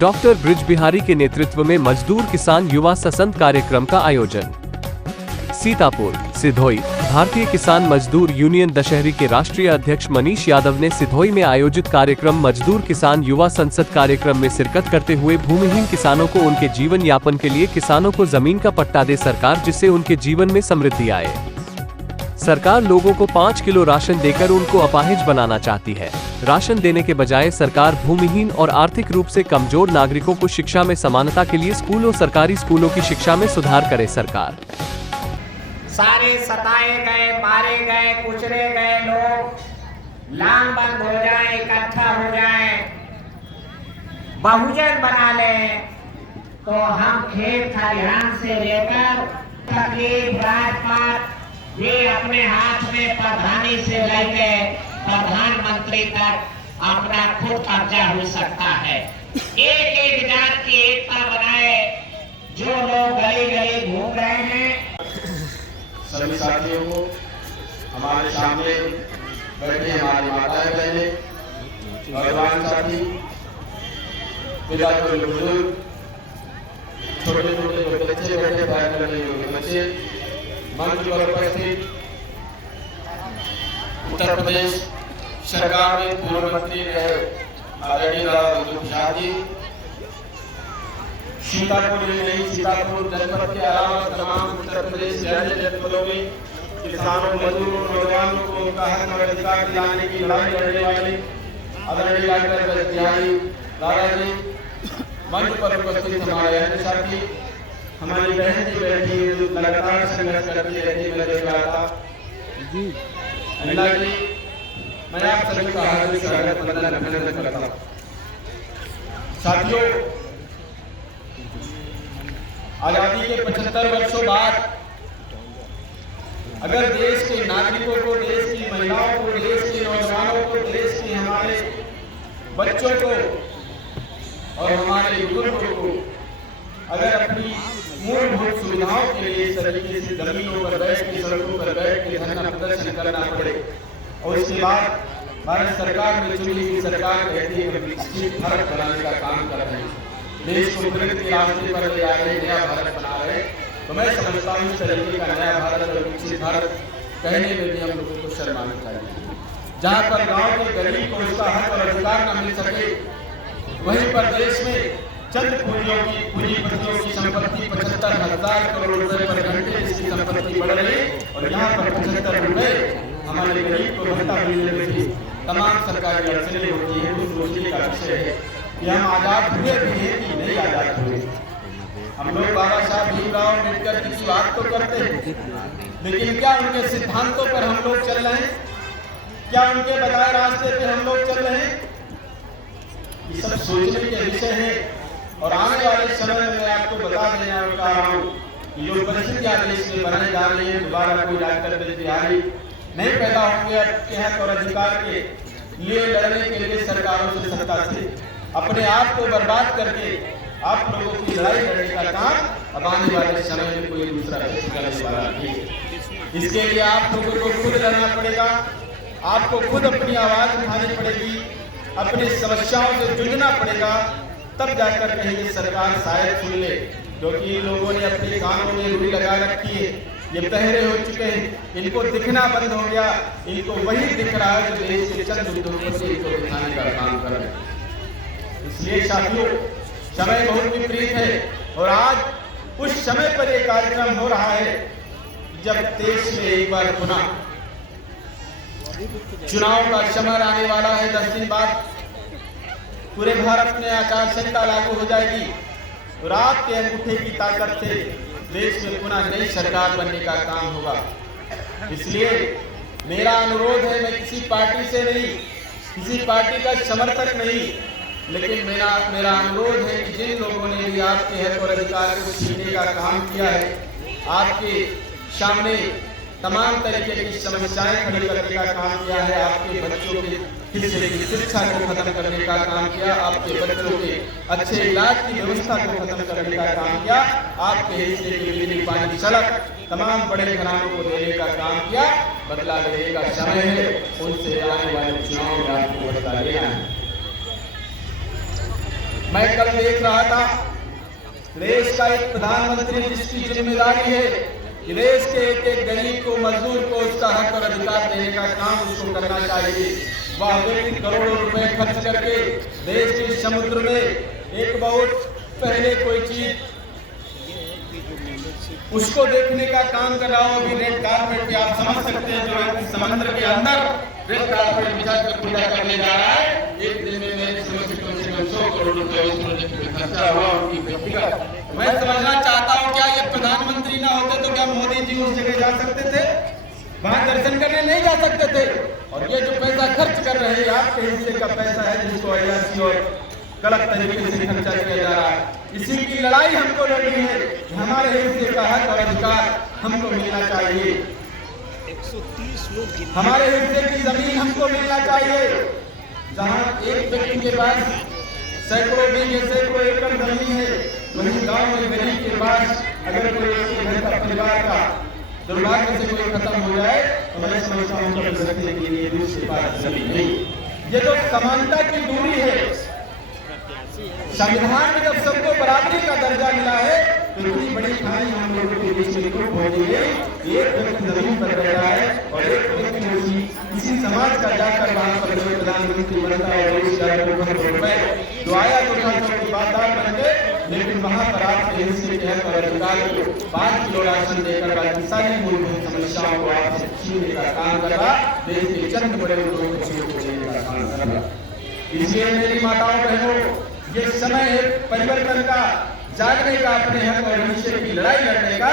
Doctor bridge Bihari के नेतृत्व में मजदूर किसान युवा ससंत कार्यक्रम का आयोजन। सीतापुर सिधोई भारतीय किसान मजदूर यूनियन दशहरी के राष्ट्रीय अध्यक्ष मनीष यादव ने सिधोई में आयोजित कार्यक्रम मजदूर किसान युवा संसद कार्यक्रम में शिरकत करते हुए भूमिहीन किसानों को उनके जीवन यापन के लिए किसानों को जमीन का पट्टा दे सरकार, जिससे उनके जीवन में समृद्धि आए। सरकार लोगों को 5 किलो राशन देकर उनको अपाहिज बनाना चाहती है। राशन देने के बजाय सरकार भूमिहीन और आर्थिक रूप से कमजोर नागरिकों को शिक्षा में समानता के लिए स्कूलों, सरकारी स्कूलों की शिक्षा में सुधार करे सरकार। सारे सताए गए, मारे गए, कुचले गए लोग लामबंद हो जाए, इकट्ठा हो जाए, बहुजन बना ले, तो हम खेत खलिहान से लेकर तकलीफ राजपाट ये अपने हाथ में प्रधानी से लेके प्रधानमंत्री तक अपना खुद कब्जा हो सकता है। एक एक जात की एकता बनाए। जो लोग गली गली घूम रहे हैं, सभी साथियों को, हमारे सामने बैठे हमारी माताएं बहनें, नौजवान साथी, पिता के बुजुर्ग, छोटे छोटे बच्चे बैठे, पढ़ाई करने योग्य बच्चे, मंच पर उपस्थित उत्तर प्रदेश सरकार में पूर्व मंत्री रहे आदरणीय शाह जी, सीतापुर में नहीं, सीतापुर जनपद के अलावा तमाम उत्तर प्रदेश के अन्य जनपदों में किसानों, मजदूरों, नौजवानों को उनका हक और अधिकार दिलाने की लड़ाई लड़ने वाले आदरणीय डॉक्टर ब्रिज बिहारी लाला जी, मंच पर उपस्थित हमारे अन्य साथी, हमारी बहन जी बैठी लगातार संघर्ष करती रहती, मैं देख रहा था जी। अनिला जी, मैं आप सभी का हार्दिक स्वागत वंदन अभिनंदन करता हूँ। साथियों, आजादी के 75 वर्षों बाद अगर देश के नागरिकों को, देश की महिलाओं को, देश के नौजवानों को, देश के हमारे बच्चों को और हमारे बुजुर्गों को अगर अपनी मूलभूत सुविधाओं के लिए इस तरीके से जमीनों पर बैठ के, सड़कों पर बैठ के धरना प्रदर्शन करना पड़े, और इसके बाद भारत सरकार में चुनी हुई सरकार कहती है कि विकसित भारत बनाने का काम कर रहे हैं, देश को प्रगति के रास्ते पर ले आ रहे, नया भारत बना रहे, तो मैं समझता हूँ इस तरीके का नया भारत और विकसित भारत कहने में भी हम लोगों को शर्माना चाहिए। जहाँ पर गाँव के गरीब को उसका हक और अधिकार न मिल सके, वहीं पर देश में चंद पूंजीपतियों की संपत्ति 75,000 करोड़ रुपए पर घंटे इसकी संपत्ति बढ़ रही, और यहाँ पर 75 रुपए हमारे गरीब को भत्ता मिलने में तमाम सरकारी अड़चनें होती है। उस सोचने का विषय है कि हम आजाद हुए भी हैं कि नहीं आजाद हुए। हम लोग बाबा साहब भीमराव अम्बेडकर की बात तो करते हैं, लेकिन क्या उनके सिद्धांतों पर हम लोग चल रहे हैं? क्या उनके बताए रास्ते पे हम लोग चल रहे हैं? ये सब सोचने के विषय है। और आने वाले समय में मैं आपको बता देना चाह रहा हूँ कि जो परिस्थितियां देश में बनाई जा रही है, दोबारा कोई डॉक्टर ब्रिज बिहारी नहीं पैदा होंगे। आपके हक और अधिकार के लिए लड़ने के लिए सरकारों से, सत्ता से अपने आप को बर्बाद करके आप लोगों की लड़ाई लड़ने का काम अब आने वाले समय में कोई दूसरा व्यक्ति करने वाला नहीं है। इसके लिए आप लोगों को खुद लड़ना पड़ेगा, आपको खुद अपनी आवाज उठानी पड़ेगी, अपनी समस्याओं से जूझना पड़ेगा, तब जाकर कहीं सरकार शायद सुन ले। क्योंकि लोगों ने अपने कानों में रुई लगा रखी है, ये बहरे हो चुके हैं, इनको दिखना बंद हो गया, इनको वही दिख रहा है जो देश के चंद उद्योगों से इनको दिखाने का काम कर रहे हैं। इसलिए साथियों, समय बहुत विपरीत है, और आज उस समय पर यह कार्यक्रम हो रहा है जब देश में एक बार पुनः चुनाव का समय आने वाला है। 10 दिन बाद पूरे भारत में आचार संहिता लागू हो जाएगी, और आपके अंगूठे की ताकत से देश में पुनः नई सरकार बनने का काम होगा। इसलिए मेरा अनुरोध है, मैं किसी पार्टी से नहीं, किसी पार्टी का समर्थक नहीं, लेकिन मेरा अनुरोध है कि जिन लोगों ने भी आपके हक और अधिकार को छीनने का काम किया है, आपके सामने तमाम तरीके की समस्याएं खड़ी करने का काम किया है, आपके बच्चों के हिस्से की शिक्षा को खत्म करने का काम किया, आपके बच्चों के अच्छे इलाज की व्यवस्था को खत्म करने का काम किया, आपके हिस्से के बिजली, पानी, सड़क तमाम बड़े घरानों को देने का काम किया। बदला लेने का समय है, उनसे आने वाले चुनाव में आपको बदला लेना है। मैं कल देख रहा था, देश का एक प्रधानमंत्री जिसकी जिम्मेदारी है कि देश के एक एक गरीब को, मजदूर को उसका हक और अधिकार देने का काम उसको करना चाहिए। वह व्यक्ति करोड़ों रुपए खर्च करके देश के समुद्र में एक बहुत पहले कोई चीज उसको देखने का काम कर रहा हो। अभी रेड कार्पेट पे आप समझ सकते हैं, जो व्यक्ति समुद्र के अंदर रेड कार्पेट बिछाकर पूजा करने जा रहा है, एक दिन में मेरे समझ से कम 100 करोड़ रुपए उस प्रोजेक्ट में खर्चा हुआ उनकी व्यक्तिगत। मैं समझना चाहता हूँ, क्या ये प्रधानमंत्री ना होते तो क्या मोदी जी उस जगह जा सकते थे? वहां दर्शन करने नहीं जा सकते थे। और ये जो पैसा खर्च कर रहे हैं, आपके हिस्से का पैसा है जिसको अयासी और गलत तरीके से खर्चा किया जा रहा है। इसी की लड़ाई हमको लड़नी है कि हमारे हिस्से का हक और अधिकार हमको मिलना चाहिए। 130 लोग हमारे हिस्से की जमीन हमको मिलना चाहिए। जहाँ एक व्यक्ति के पास सैकड़ों बीघे, सैकड़ों एकड़ जमीन है, वहीं गांव में गरीब के पास अगर कोई घर का परिवार का दुर्भाग्य से कोई खत्म हो जाए तो मैं समझता हूँ कि रखने के लिए दूसरे पास जमीन नहीं। ये जो समानता की दूरी है, संविधान में जब सबको बराबरी का दर्जा मिला है तो इतनी बड़ी खाई हम लोगों के बीच में क्यों हो गई है? एक व्यक्ति जमीन पर रह रहा है और एक व्यक्ति किसी समाज का जाकर वहां पर प्रधानमंत्री बनता है और जो आया तो की बातदार बन गए, लेकिन वहां पर आपके हिस्से के हक और अधिकार को 5 किलो राशन देकर बाकी सारी मूलभूत समस्याओं को आपसे छीनने का काम कर रहा, देश के चंद बड़े लोगों को छीनने का काम कर रहा। इसलिए मेरी माताओं बहनों, ये समय है परिवर्तन का, जागने का, अपने हक और हिस्से की लड़ाई लड़ने का।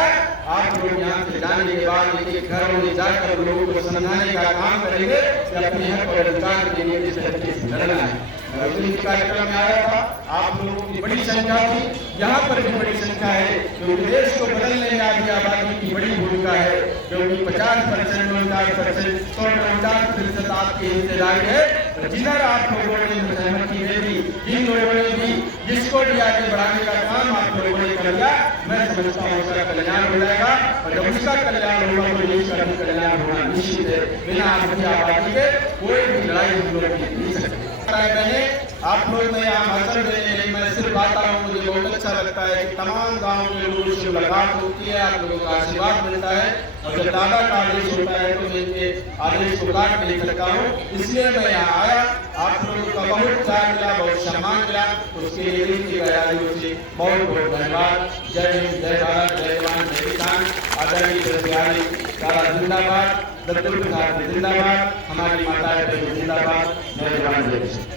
आप लोग यहाँ से जाने के बाद एक घरों में जाकर लोगों को समझाने का काम करेंगे कि अपने हक और अधिकार के लिए किस तरीके से लड़ना है। कार्यक्रम में आया था, आप लोगों की बड़ी संख्या थी, यहाँ पर भी बड़ी संख्या है, क्योंकि देश को बदलने में आधी आबादी की बड़ी भूमिका है, क्योंकि 50%, 49%, 49% आपकी हिस्सेदारी है। जिधर आप लोगों ने सहमति दे दी, जिन लोगों ने भी जिसको भी आगे बढ़ाने का काम आप लोगों ने कर लिया, मैं समझता हूँ उसका कल्याण हो जाएगा। और जब उसका कल्याण होगा तो देश का भी कल्याण होना निश्चित है। बिना आधी आबादी के कोई भी लड़ाई हम लोग नहीं सकते। मैंने आप लोग में यहाँ भाषण देने मैं सिर्फ आता हूँ, मुझे बहुत अच्छा लगता है कि तमाम गाँव के लोगों से मुलाकात होती है, आप लोगों का आशीर्वाद मिलता है। और जब दादा का आदेश होता है तो मैं इनके आदेश को काट नहीं सकता हूँ, इसलिए मैं यहाँ आया। आप लोगों का बहुत प्यार मिला, बहुत सम्मान मिला, उसके लिए दिल की गहराइयों से बहुत बहुत धन्यवाद। जय हिंद, जय भारत, जय जवान, जय किसान। आदरणीय बिहारी सारा जिंदाबाद, दत्तू प्रसाद जिंदाबाद, हमारी माताएं जिंदाबाद। जय जवान, जय किसान।